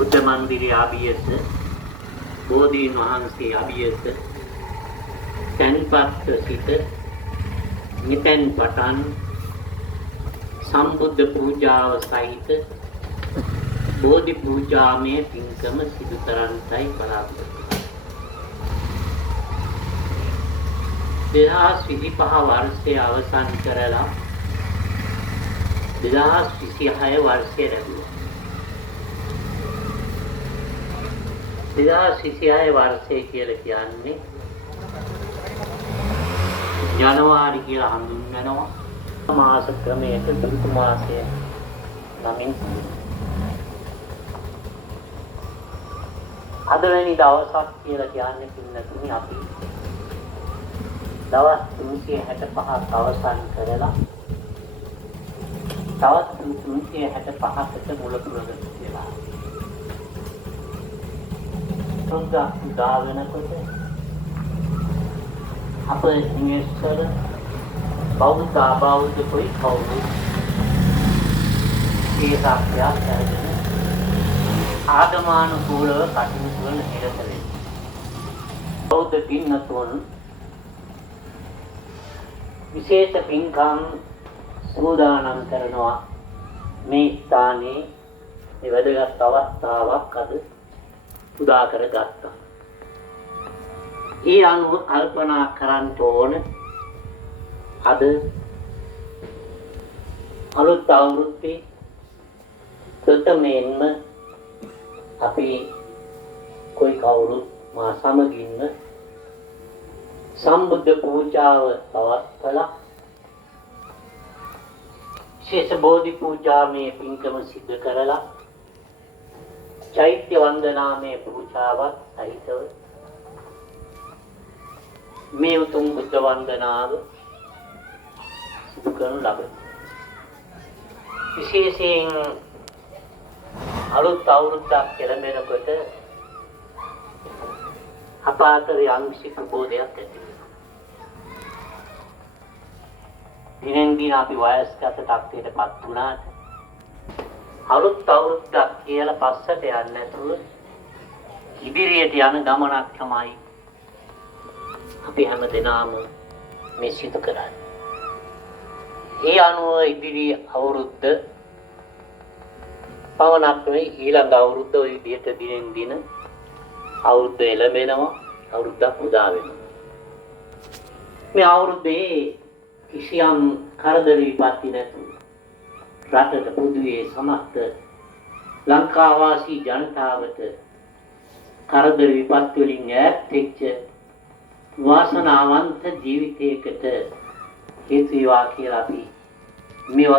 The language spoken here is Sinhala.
බුද්ධ මන්දිරයේ අභියස බෝධීන් වහන්සේ අභියස තැන්පත් සිට මෙතෙන් පටන් සම්බුද්ධ පූජාව සහිත බෝධි පූජාමය පින්කම සිදු කරන්නයි බලාපොරොත්තු වෙන්නේ. 2025 වර්ෂය අවසන් කරලා 2026 වර්ෂය ලැබුවා. 2026 වර්ෂය කියලා කියන්නේ ජනවාරි කියලා හඳුන්වනවා. මාස ක්‍රමයක දුක් මාසය නමින් අද වෙනි දවසක් කියලා කියන්නේ පින්නතුනි අපි දවස් 365ක් අවසන් කරලා තවත් 365කට මුල පුරගෙන කියලා. උදා වෙනකොට අප නිවෙස්වල බෞද්ධ ආබෞද්ධ કોઈ කවුරු ඒ සාක්ෂියක් කරගෙන ආගමානුකූලව කටයුතු කරන නිරත වෙනවා. බෞද්ධ පින්නතුන් විශේෂ පින්කම් සූදානම් කරනවා. මේ ස්ථානයේ මේ වැදගත් අවස්ථාවක් අද උදා කරගත්තා. ඒ අනුව කල්පනා කරන්න ඕන අද අලුත් අවුරුද්දේ ප්‍රථමයෙන්ම අපි કોઈ කවුරුත් මා සමගින්ම සම්බුද්ධ පූජාව පවත්වලා විශේෂ බෝධි පූජාමය පින්කම සිදු කරලා චෛත්‍ය වන්දනාමය පූජාවක් සහිතව මේ උතුම් බුද්ධ වන්දනාව සිදු කරනු ලබනවා. විශේෂයෙන් අලුත් අවුරුද්දක් කෙළඹෙනකොට අප අතරේ අංශික බෝධයක් ඇති වෙනවා. දිනෙන් දින අපි වයස්ගත තත්ත්වයටපත් වුණාට අලුත් අවුරුද්දක් කියලා පස්සට යන්නේ නැතුව ඉදිරියට යන ගමනක් තමයි අපි හැමදෙනාම මේ සිදු කරන්නේ. ඒ අනුව ඉදිරි අවුරුද්ද පවණක් නෙවෙයි ඊළඟ අවුරුද්ද ওই විදිහට දිනෙන් දින අවුරුද්ද එළඹෙනවා, අවුරුද්දක් උදා වෙනවා. මේ අවුරුද්දේ කිසියම් කරදර විපත්ති නැතුව රටට පොදුවේ සමස්ත ලංකාවාසී ජනතාවට කරදර විපත්ති වලින් ඈත් වෙච්ච වාසනාවන්ත ජීවිතයකට හේතු වේවා කියලා අපි මේ